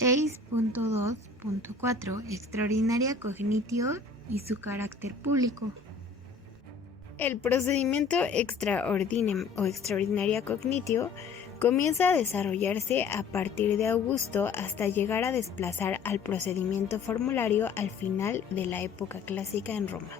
6.2.4 Extraordinaria Cognitio y su carácter público. El procedimiento extra ordinem o extraordinaria cognitio comienza a desarrollarse a partir de Augusto hasta llegar a desplazar al procedimiento formulario al final de la época clásica en Roma.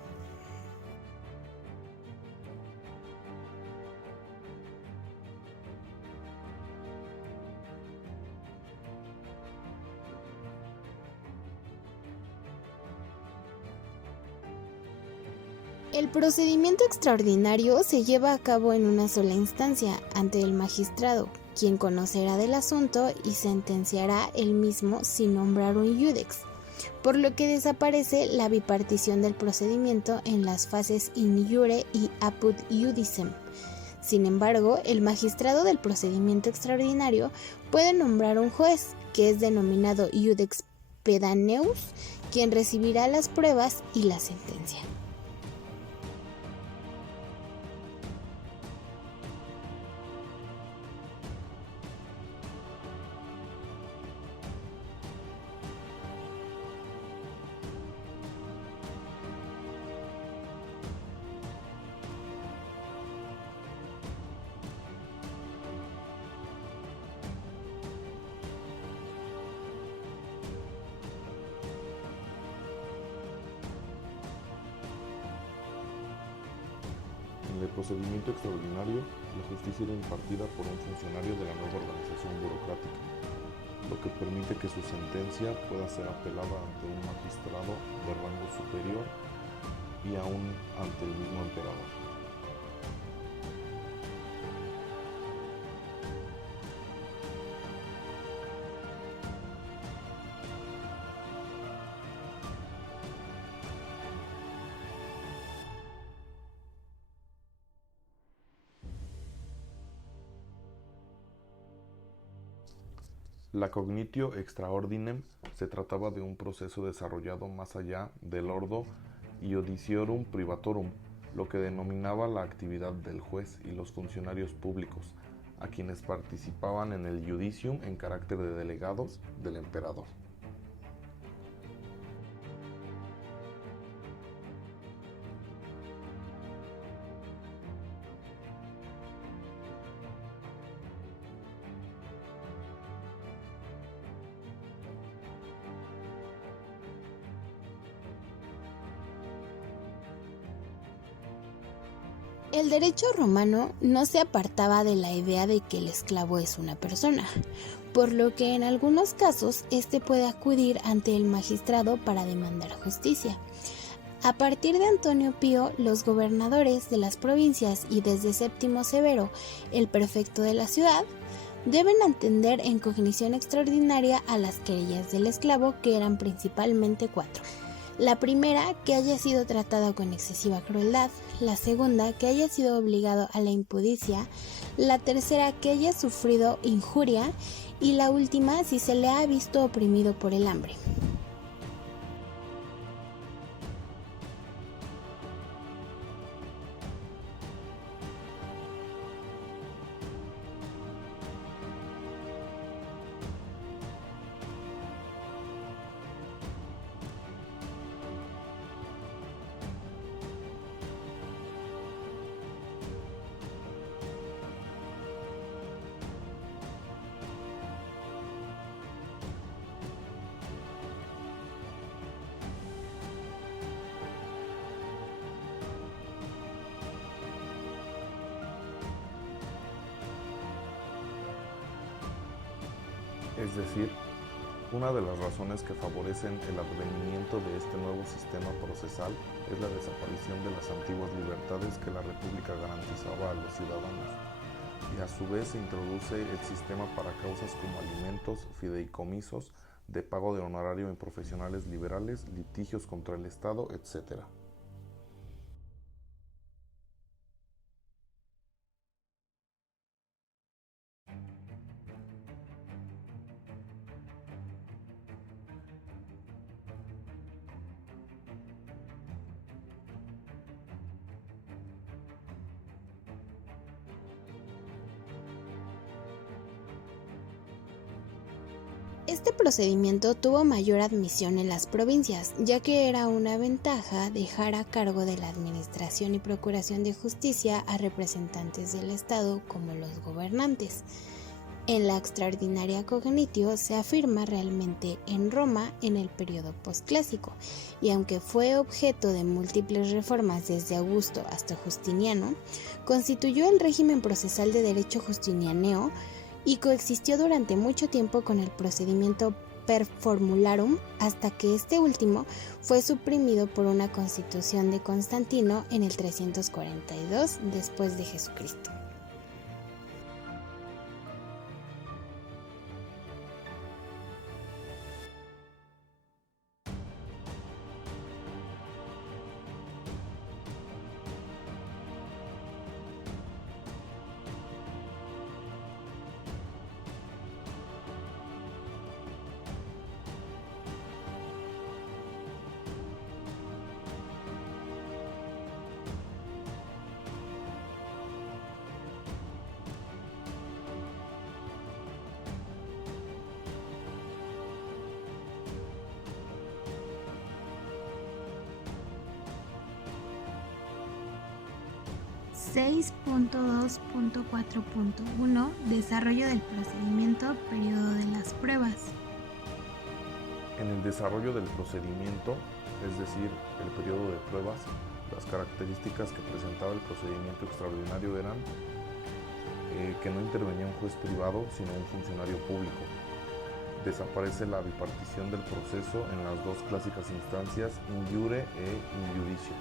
El procedimiento extraordinario se lleva a cabo en una sola instancia, ante el magistrado, quien conocerá del asunto y sentenciará él mismo sin nombrar un iudex, por lo que desaparece la bipartición del procedimiento en las fases in iure y apud iudicem. Sin embargo, el magistrado del procedimiento extraordinario puede nombrar un juez, que es denominado iudex pedaneus, quien recibirá las pruebas y la sentencia. En el procedimiento extraordinario, la justicia era impartida por un funcionario de la nueva organización burocrática, lo que permite que su sentencia pueda ser apelada ante un magistrado de rango superior y aún ante el mismo emperador. La cognitio extra ordinem se trataba de un proceso desarrollado más allá del ordo iudiciorum privatorum, lo que denominaba la actividad del juez y los funcionarios públicos, a quienes participaban en el iudicium en carácter de delegados del emperador. El derecho romano no se apartaba de la idea de que el esclavo es una persona, por lo que en algunos casos éste puede acudir ante el magistrado para demandar justicia. A partir de Antonio Pío, los gobernadores de las provincias y desde Séptimo Severo, el prefecto de la ciudad, deben atender en cognición extraordinaria a las querellas del esclavo, que eran principalmente 4. La primera, que haya sido tratado con excesiva crueldad; la segunda, que haya sido obligado a la impudicia; la tercera, que haya sufrido injuria; y la última, si se le ha visto oprimido por el hambre. Es decir, una de las razones que favorecen el advenimiento de este nuevo sistema procesal es la desaparición de las antiguas libertades que la República garantizaba a los ciudadanos, y a su vez se introduce el sistema para causas como alimentos, fideicomisos, de pago de honorario en profesionales liberales, litigios contra el Estado, etc. Este procedimiento tuvo mayor admisión en las provincias, ya que era una ventaja dejar a cargo de la administración y procuración de justicia a representantes del Estado como los gobernantes. En la Extraordinaria Cognitio se afirma realmente en Roma en el periodo posclásico, y aunque fue objeto de múltiples reformas desde Augusto hasta Justiniano, constituyó el régimen procesal de derecho justinianeo y coexistió durante mucho tiempo con el procedimiento per formularum hasta que este último fue suprimido por una constitución de Constantino en el 342 después de Jesucristo. (6.2.4.1) Desarrollo del procedimiento, periodo de las pruebas. En el desarrollo del procedimiento, es decir, el periodo de pruebas, las características que presentaba el procedimiento extraordinario eran que no intervenía un juez privado, sino un funcionario público. Desaparece la bipartición del proceso en las dos clásicas instancias, in iure e in iudicio.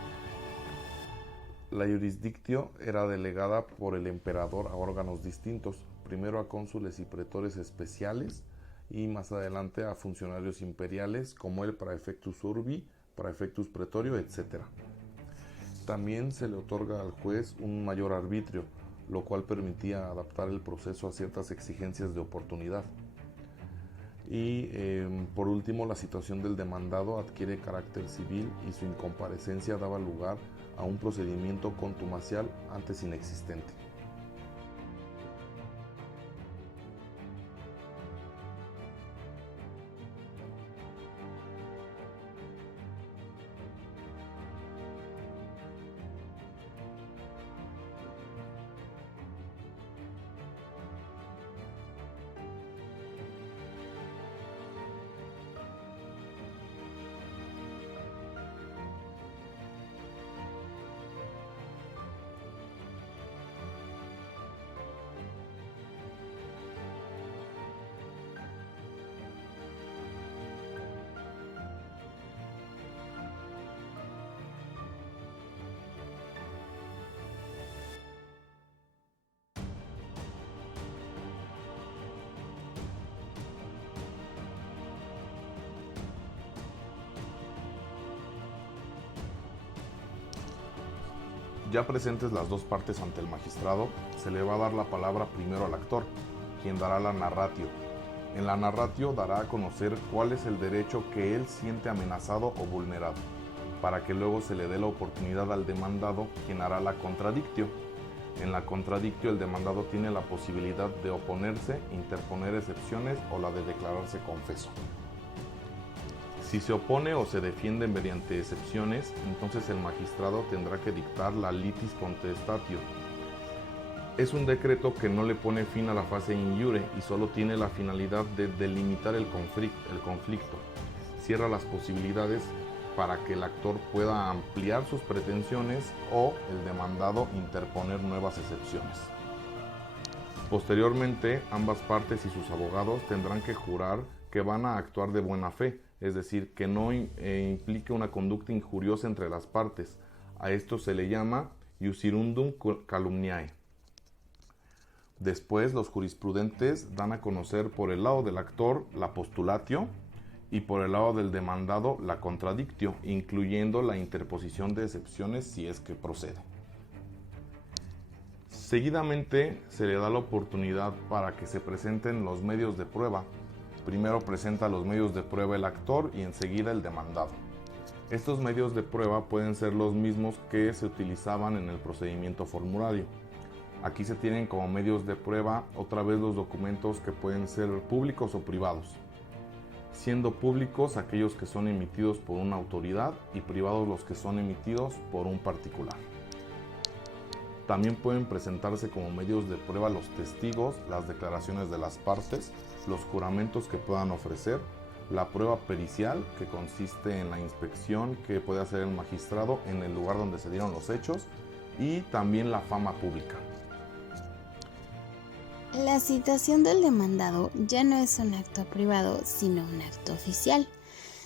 La jurisdictio era delegada por el emperador a órganos distintos, primero a cónsules y pretores especiales y más adelante a funcionarios imperiales como el praefectus urbi, praefectus pretorio, etc. También se le otorga al juez un mayor arbitrio, lo cual permitía adaptar el proceso a ciertas exigencias de oportunidad. Y por último, la situación del demandado adquiere carácter civil y su incomparecencia daba lugar a un procedimiento contumacial antes inexistente. Ya presentes las dos partes ante el magistrado, se le va a dar la palabra primero al actor, quien dará la narratio. En la narratio dará a conocer cuál es el derecho que él siente amenazado o vulnerado, para que luego se le dé la oportunidad al demandado, quien hará la contradictio. En la contradictio el demandado tiene la posibilidad de oponerse, interponer excepciones o la de declararse confeso. Si se opone o se defiende mediante excepciones, entonces el magistrado tendrá que dictar la litis contestatio. Es un decreto que no le pone fin a la fase in iure y solo tiene la finalidad de delimitar el conflicto. Cierra las posibilidades para que el actor pueda ampliar sus pretensiones o el demandado interponer nuevas excepciones. Posteriormente, ambas partes y sus abogados tendrán que jurar que van a actuar de buena fe, es decir, que no implique una conducta injuriosa entre las partes. A esto se le llama iusirundum calumniae. Después, los jurisprudentes dan a conocer por el lado del actor la postulatio y por el lado del demandado la contradictio, incluyendo la interposición de excepciones si es que procede. Seguidamente, se le da la oportunidad para que se presenten los medios de prueba. Primero presenta los medios de prueba el actor y enseguida el demandado. Estos medios de prueba pueden ser los mismos que se utilizaban en el procedimiento formulario. Aquí se tienen como medios de prueba otra vez los documentos que pueden ser públicos o privados. siendo públicos aquellos que son emitidos por una autoridad y privados los que son emitidos por un particular. También pueden presentarse como medios de prueba los testigos, las declaraciones de las partes, los juramentos que puedan ofrecer, la prueba pericial, que consiste en la inspección que puede hacer el magistrado en el lugar donde se dieron los hechos, y también la fama pública. La citación del demandado ya no es un acto privado, sino un acto oficial.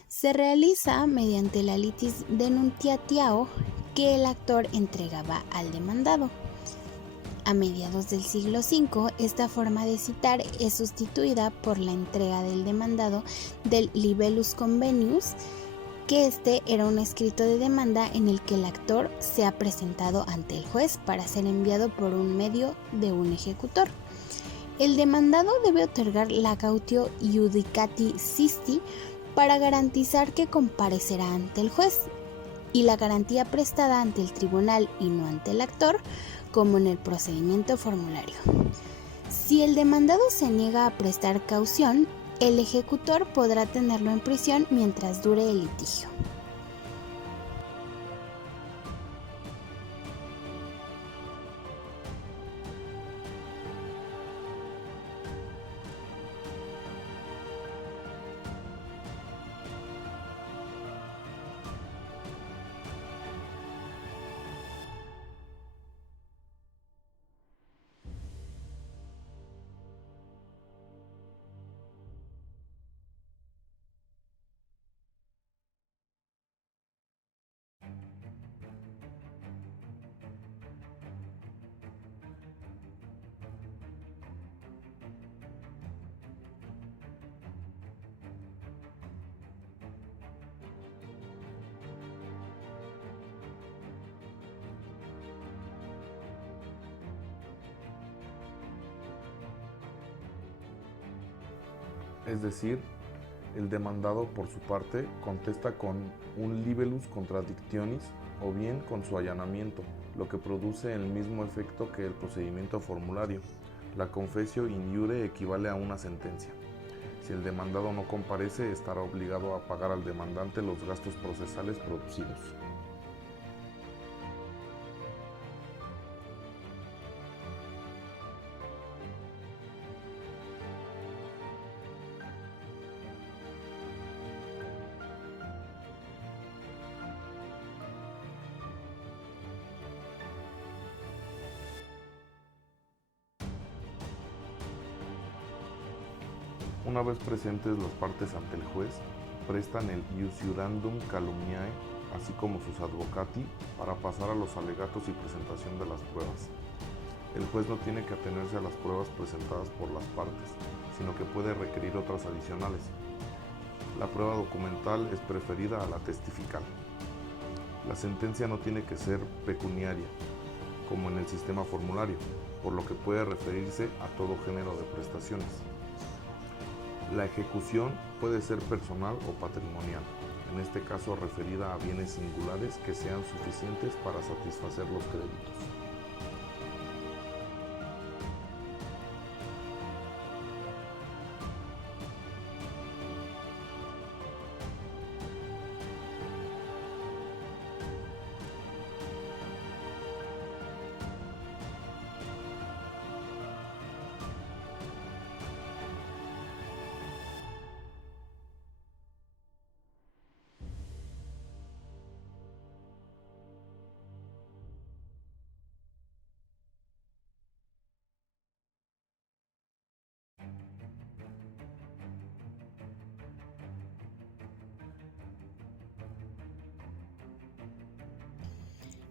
Se realiza mediante la litis denuntiatiao que el actor entregaba al demandado. A mediados del siglo V, esta forma de citar es sustituida por la entrega del demandado del libellus convenius, que era un escrito de demanda en el que el actor se ha presentado ante el juez para ser enviado por un medio de un ejecutor. El demandado debe otorgar la cautio iudicati sisti para garantizar que comparecerá ante el juez, y la garantía prestada ante el tribunal y no ante el actor, como en el procedimiento formulario. Si el demandado se niega a prestar caución, el ejecutor podrá tenerlo en prisión mientras dure el litigio. Es decir, el demandado por su parte contesta con un libellus contradictionis o bien con su allanamiento, lo que produce el mismo efecto que el procedimiento formulario. La confessio in iure equivale a una sentencia. Si el demandado no comparece, estará obligado a pagar al demandante los gastos procesales producidos. Una vez presentes las partes ante el juez, prestan el iusiurandum calumniae, así como sus advocati, para pasar a los alegatos y presentación de las pruebas. El juez no tiene que atenerse a las pruebas presentadas por las partes, sino que puede requerir otras adicionales. La prueba documental es preferida a la testifical. La sentencia no tiene que ser pecuniaria, como en el sistema formulario, por lo que puede referirse a todo género de prestaciones. La ejecución puede ser personal o patrimonial, en este caso referida a bienes singulares que sean suficientes para satisfacer los créditos.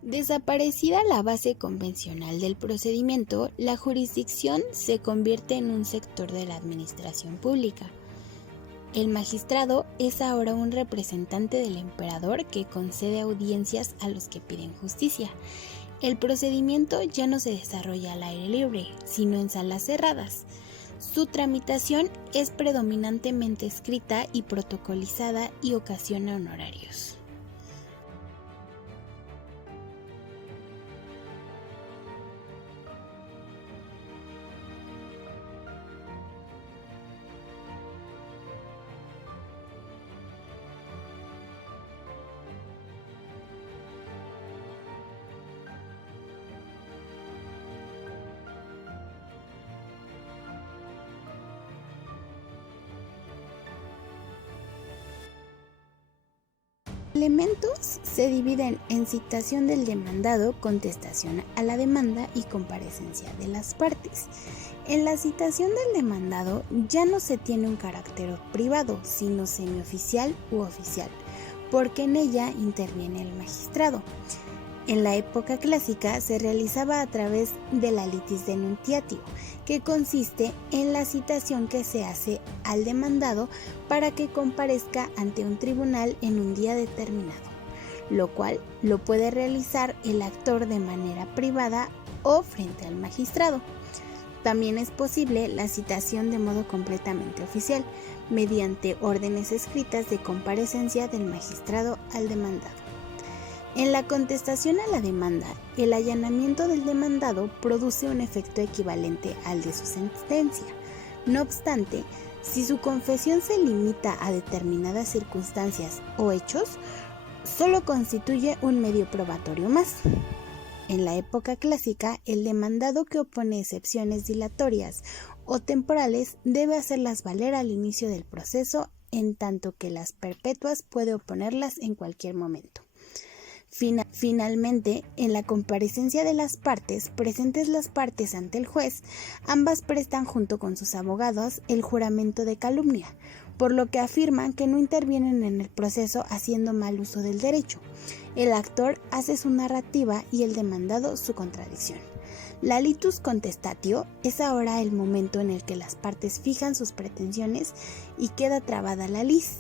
Desaparecida la base convencional del procedimiento, la jurisdicción se convierte en un sector de la administración pública. El magistrado es ahora un representante del emperador que concede audiencias a los que piden justicia. El procedimiento ya no se desarrolla al aire libre, sino en salas cerradas. Su tramitación es predominantemente escrita y protocolizada y ocasiona honorarios. elementos se dividen en citación del demandado, contestación a la demanda y comparecencia de las partes. En la citación del demandado ya no se tiene un carácter privado, sino semioficial u oficial, porque en ella interviene el magistrado. En la época clásica se realizaba a través de la litis denuntiatio, que consiste en la citación que se hace al demandado para que comparezca ante un tribunal en un día determinado, lo cual lo puede realizar el actor de manera privada o frente al magistrado. También es posible la citación de modo completamente oficial, mediante órdenes escritas de comparecencia del magistrado al demandado. En la contestación a la demanda, el allanamiento del demandado produce un efecto equivalente al de su sentencia. No obstante, si su confesión se limita a determinadas circunstancias o hechos, solo constituye un medio probatorio más. En la época clásica, el demandado que opone excepciones dilatorias o temporales debe hacerlas valer al inicio del proceso, en tanto que las perpetuas puede oponerlas en cualquier momento. Finalmente, en la comparecencia de las partes, presentes las partes ante el juez, ambas prestan junto con sus abogados el juramento de calumnia, por lo que afirman que no intervienen en el proceso haciendo mal uso del derecho. El actor hace su narrativa y el demandado su contradicción. La litus contestatio es ahora el momento en el que las partes fijan sus pretensiones y queda trabada la lis,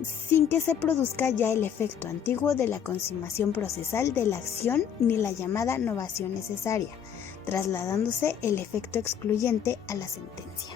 sin que se produzca ya el efecto antiguo de la consumación procesal de la acción ni la llamada novación necesaria, trasladándose el efecto excluyente a la sentencia.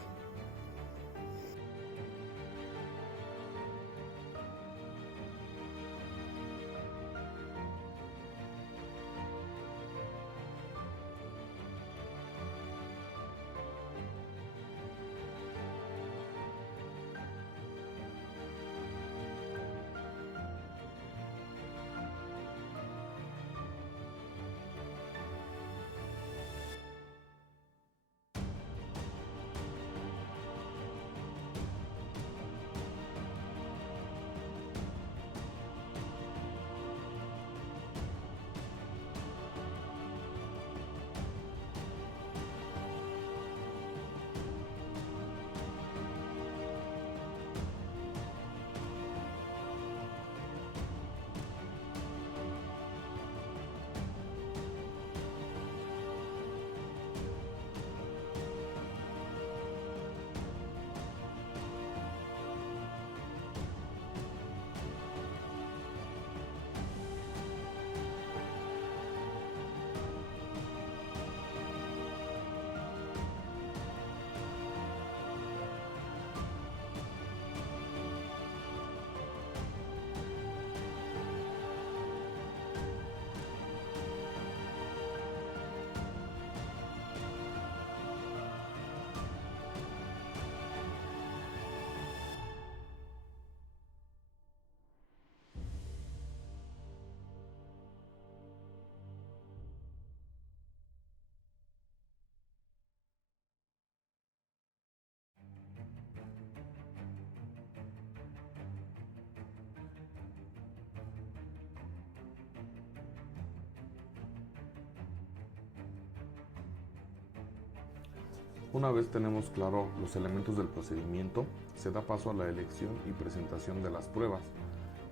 Una vez tenemos claro los elementos del procedimiento, se da paso a la elección y presentación de las pruebas.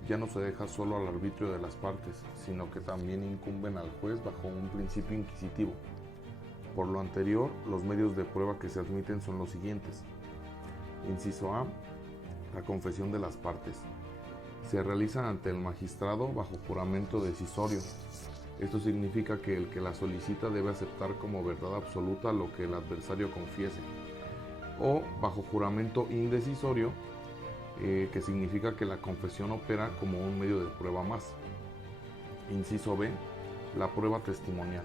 Ya no se deja solo al arbitrio de las partes, sino que también incumben al juez bajo un principio inquisitivo. Por lo anterior, los medios de prueba que se admiten son los siguientes. Inciso A. La confesión de las partes. Se realiza ante el magistrado bajo juramento decisorio. Esto significa que el que la solicita debe aceptar como verdad absoluta lo que el adversario confiese. O bajo juramento indecisorio, que significa que la confesión opera como un medio de prueba más. Inciso B. La prueba testimonial.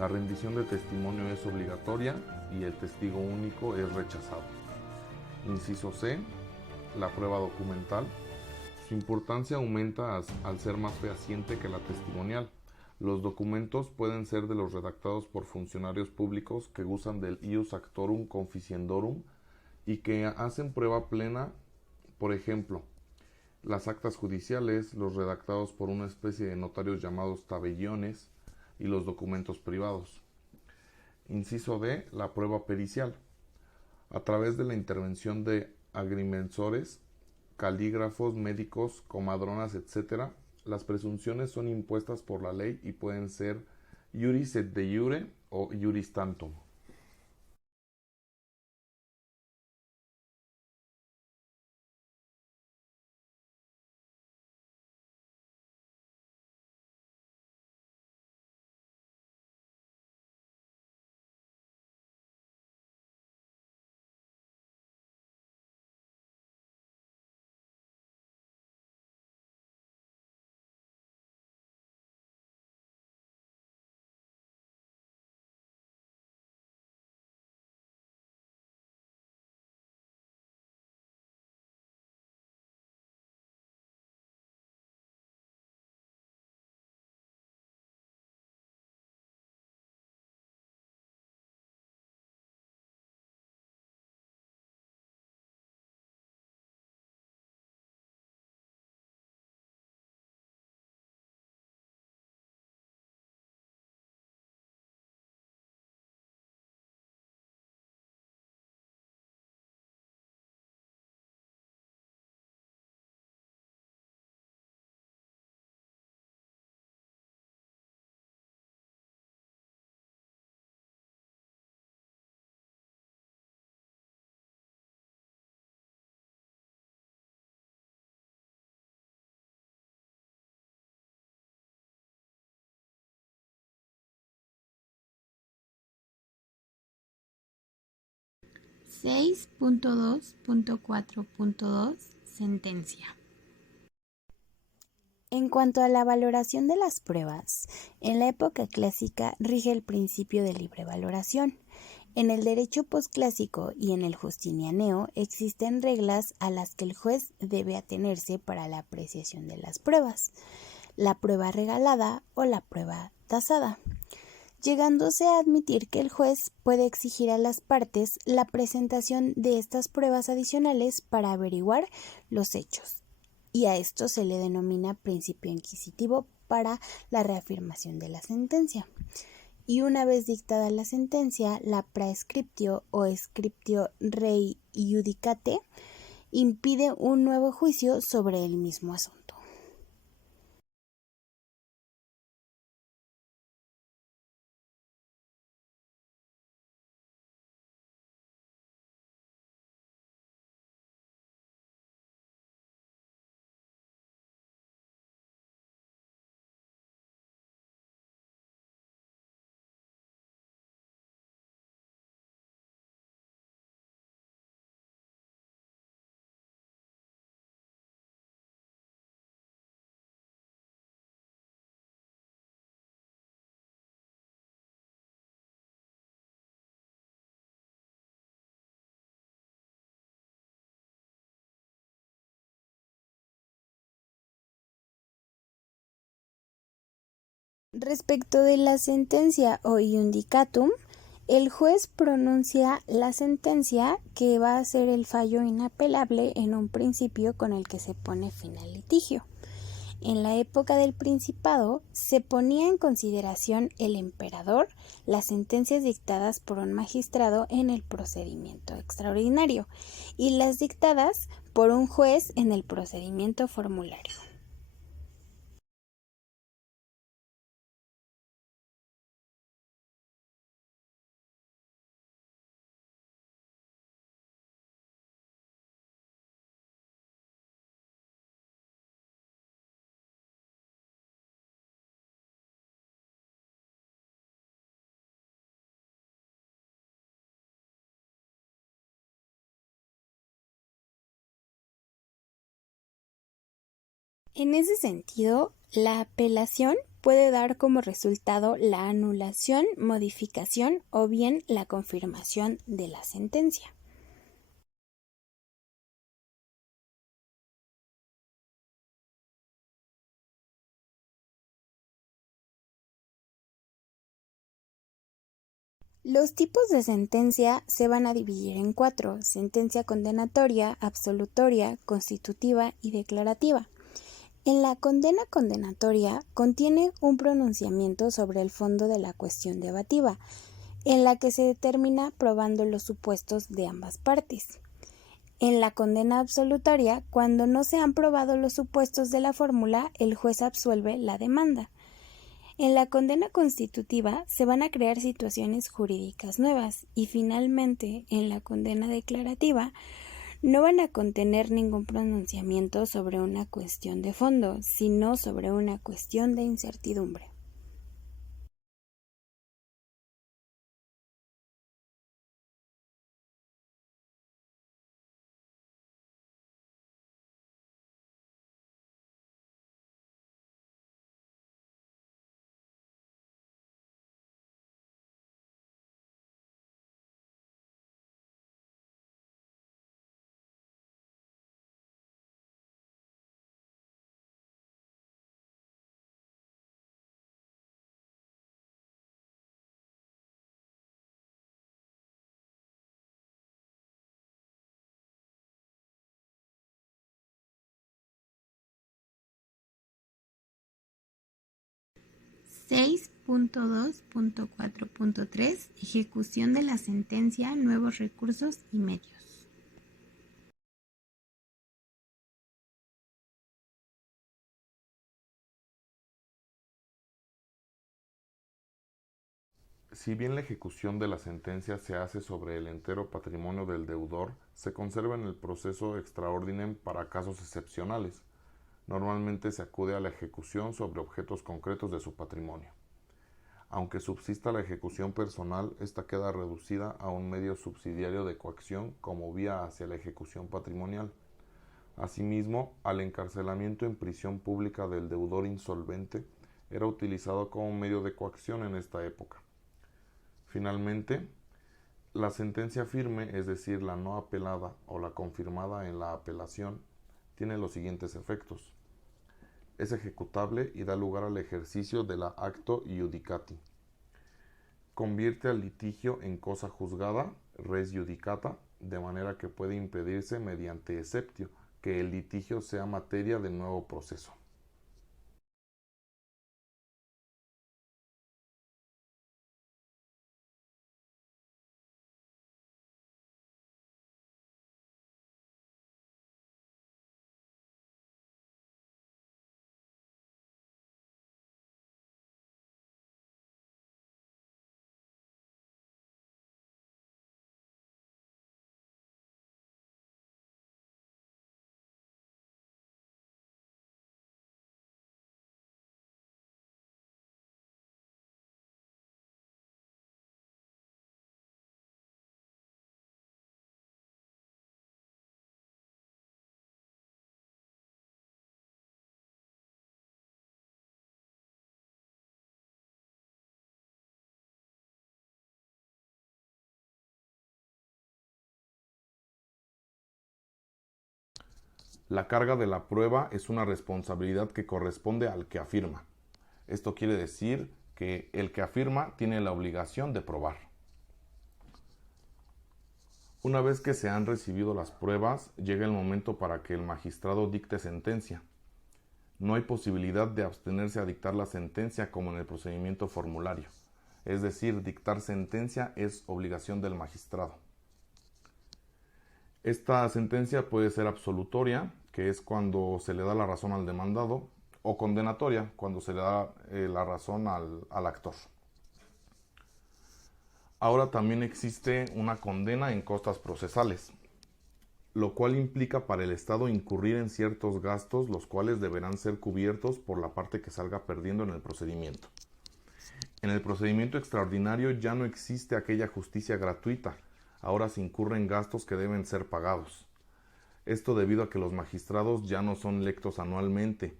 La rendición de testimonio es obligatoria y el testigo único es rechazado. Inciso C. La prueba documental. Su importancia aumenta al ser más fehaciente que la testimonial. Los documentos pueden ser de los redactados por funcionarios públicos que gozan del ius actorum conficiendorum y que hacen prueba plena. Por ejemplo, las actas judiciales, los redactados por una especie de notarios llamados tabellones y los documentos privados. Inciso D. La prueba pericial. A través de la intervención de agrimensores, calígrafos, médicos, comadronas, etc., las presunciones son impuestas por la ley y pueden ser iuris et de iure o iuris tantum. (6.2.4.2) Sentencia. En cuanto a la valoración de las pruebas, en la época clásica rige el principio de libre valoración. En el derecho posclásico y en el justinianeo existen reglas a las que el juez debe atenerse para la apreciación de las pruebas: la prueba regalada o la prueba tasada, llegándose a admitir que el juez puede exigir a las partes la presentación de estas pruebas adicionales para averiguar los hechos, y a esto se le denomina principio inquisitivo para la reafirmación de la sentencia. Y una vez dictada la sentencia, la praescriptio o scriptio rei iudicate impide un nuevo juicio sobre el mismo asunto. Respecto de la sentencia o iudicatum, el juez pronuncia la sentencia, que va a ser el fallo inapelable en un principio con el que se pone fin al litigio. En la época del Principado se ponía en consideración el emperador las sentencias dictadas por un magistrado en el procedimiento extraordinario y las dictadas por un juez en el procedimiento formulario. En ese sentido, la apelación puede dar como resultado la anulación, modificación o bien la confirmación de la sentencia. Los tipos de sentencia se van a dividir en 4: sentencia condenatoria, absolutoria, constitutiva y declarativa. En la condena condenatoria contiene un pronunciamiento sobre el fondo de la cuestión debativa, en la que se determina probando los supuestos de ambas partes. En la condena absolutoria, cuando no se han probado los supuestos de la fórmula, el juez absuelve la demanda. En la condena constitutiva se van a crear situaciones jurídicas nuevas y finalmente en la condena declarativa no van a contener ningún pronunciamiento sobre una cuestión de fondo, sino sobre una cuestión de incertidumbre. (6.2.4.3) Ejecución de la sentencia, nuevos recursos y medios. Si bien la ejecución de la sentencia se hace sobre el entero patrimonio del deudor, se conserva en el proceso extra ordinem para casos excepcionales. Normalmente se acude a la ejecución sobre objetos concretos de su patrimonio. Aunque subsista la ejecución personal, esta queda reducida a un medio subsidiario de coacción como vía hacia la ejecución patrimonial. Asimismo, al encarcelamiento en prisión pública del deudor insolvente era utilizado como medio de coacción en esta época. Finalmente, la sentencia firme, es decir, la no apelada o la confirmada en la apelación, tiene los siguientes efectos. Es ejecutable y da lugar al ejercicio de la acto iudicati. Convierte al litigio en cosa juzgada, res judicata, de manera que puede impedirse mediante exceptio que el litigio sea materia de nuevo proceso. La carga de la prueba es una responsabilidad que corresponde al que afirma. Esto quiere decir que el que afirma tiene la obligación de probar. Una vez que se han recibido las pruebas, llega el momento para que el magistrado dicte sentencia. No hay posibilidad de abstenerse a dictar la sentencia como en el procedimiento formulario. Es decir, dictar sentencia es obligación del magistrado. Esta sentencia puede ser absolutoria, que es cuando se le da la razón al demandado, o condenatoria, cuando se le da la razón al actor. Ahora también existe una condena en costas procesales, lo cual implica para el Estado incurrir en ciertos gastos, los cuales deberán ser cubiertos por la parte que salga perdiendo en el procedimiento. En el procedimiento extraordinario ya no existe aquella justicia gratuita, ahora se incurren gastos que deben ser pagados. Esto debido a que los magistrados ya no son electos anualmente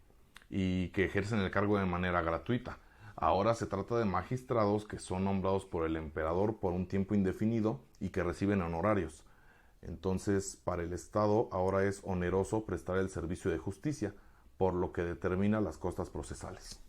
y que ejercen el cargo de manera gratuita. Ahora se trata de magistrados que son nombrados por el emperador por un tiempo indefinido y que reciben honorarios. Entonces, para el Estado ahora es oneroso prestar el servicio de justicia, por lo que determina las costas procesales.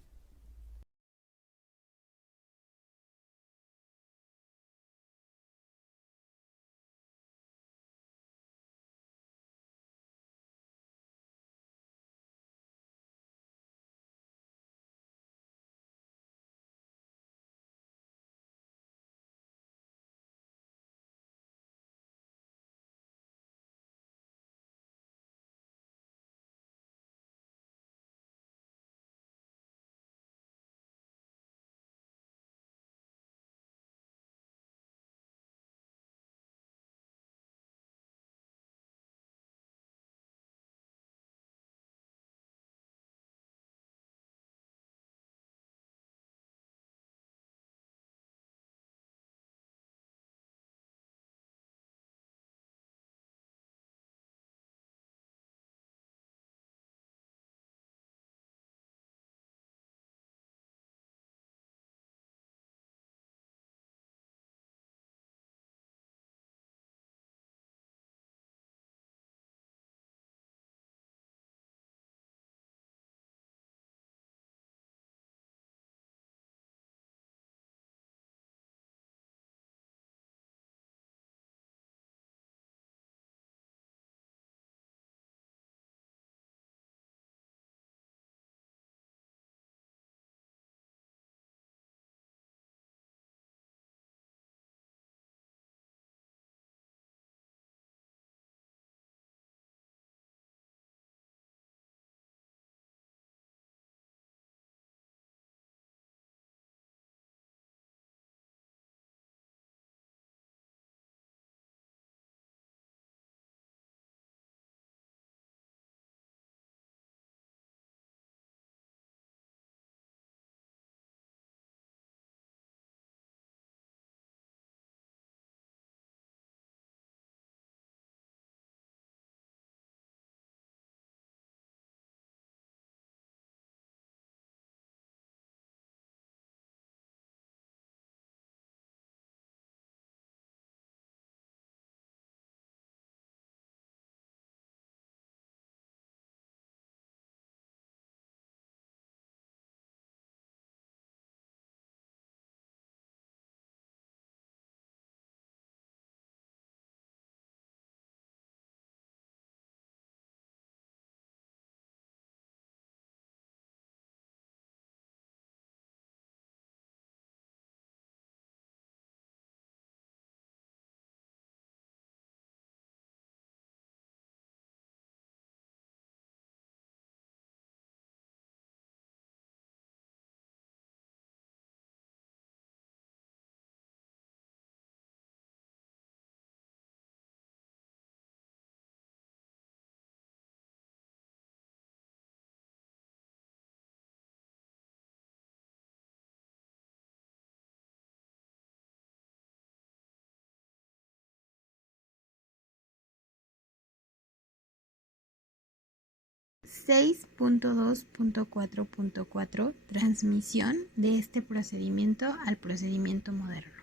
6.2.4.4 Transmisión de este procedimiento al procedimiento moderno.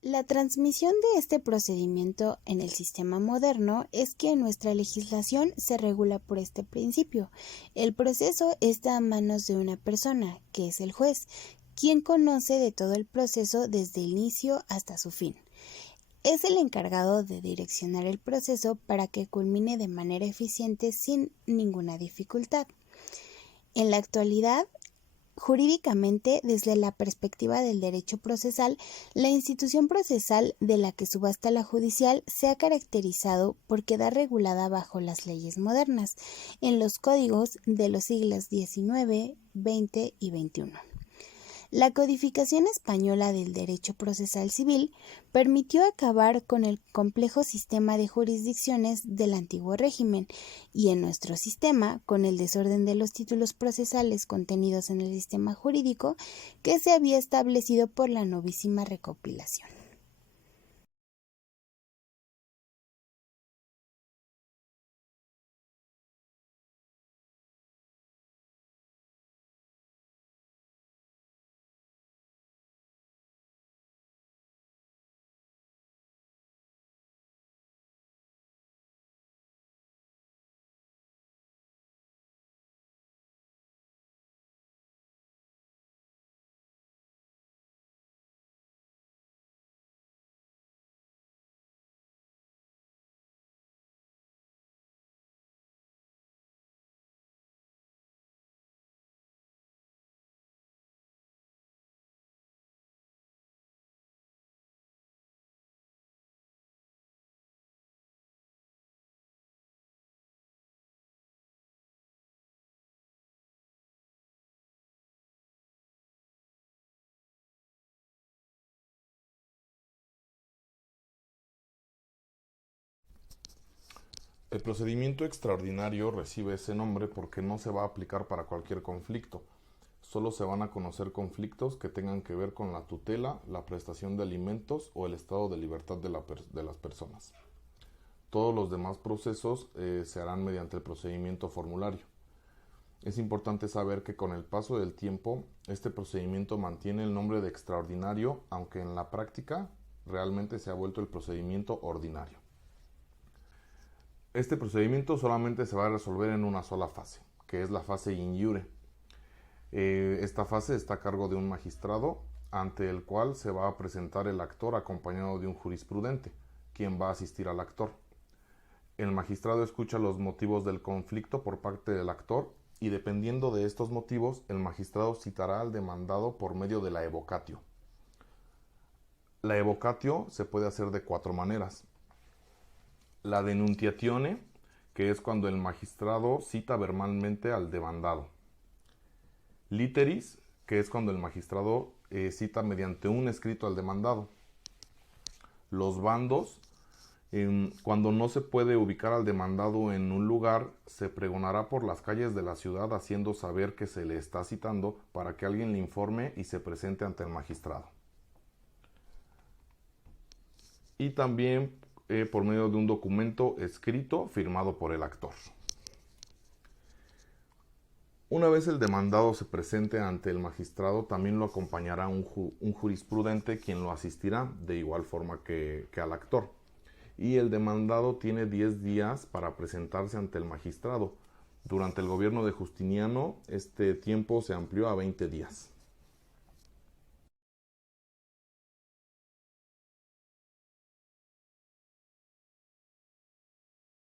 La transmisión de este procedimiento en el sistema moderno es que nuestra legislación se regula por este principio. El proceso está a manos de una persona, que es el juez, quien conoce de todo el proceso desde el inicio hasta su fin. Es el encargado de direccionar el proceso para que culmine de manera eficiente sin ninguna dificultad. En la actualidad, jurídicamente, desde la perspectiva del derecho procesal, la institución procesal de la que subasta la judicial se ha caracterizado por quedar regulada bajo las leyes modernas, en los códigos de los siglos XIX, XX y XXI. La codificación española del derecho procesal civil permitió acabar con el complejo sistema de jurisdicciones del antiguo régimen y en nuestro sistema con el desorden de los títulos procesales contenidos en el sistema jurídico que se había establecido por la novísima recopilación. El procedimiento extraordinario recibe ese nombre porque no se va a aplicar para cualquier conflicto. Solo se van a conocer conflictos que tengan que ver con la tutela, la prestación de alimentos o el estado de libertad de las personas. Todos los demás procesos se harán mediante el procedimiento formulario. Es importante saber que con el paso del tiempo, este procedimiento mantiene el nombre de extraordinario, aunque en la práctica realmente se ha vuelto el procedimiento ordinario. Este procedimiento solamente se va a resolver en una sola fase, que es la fase in iure. Esta fase está a cargo de un magistrado, ante el cual se va a presentar el actor acompañado de un jurisprudente, quien va a asistir al actor. El magistrado escucha los motivos del conflicto por parte del actor y dependiendo de estos motivos, el magistrado citará al demandado por medio de la evocatio. La evocatio se puede hacer de 4 maneras. La denunciatione, que es cuando el magistrado cita verbalmente al demandado. Literis, que es cuando el magistrado cita mediante un escrito al demandado. Los bandos, cuando no se puede ubicar al demandado en un lugar, se pregonará por las calles de la ciudad haciendo saber que se le está citando para que alguien le informe y se presente ante el magistrado. Y también por medio de un documento escrito firmado por el actor. Una vez el demandado se presente ante el magistrado, también lo acompañará un jurisprudente quien lo asistirá de igual forma que al actor. Y el demandado tiene 10 días para presentarse ante el magistrado. Durante el gobierno de Justiniano, este tiempo se amplió a 20 días.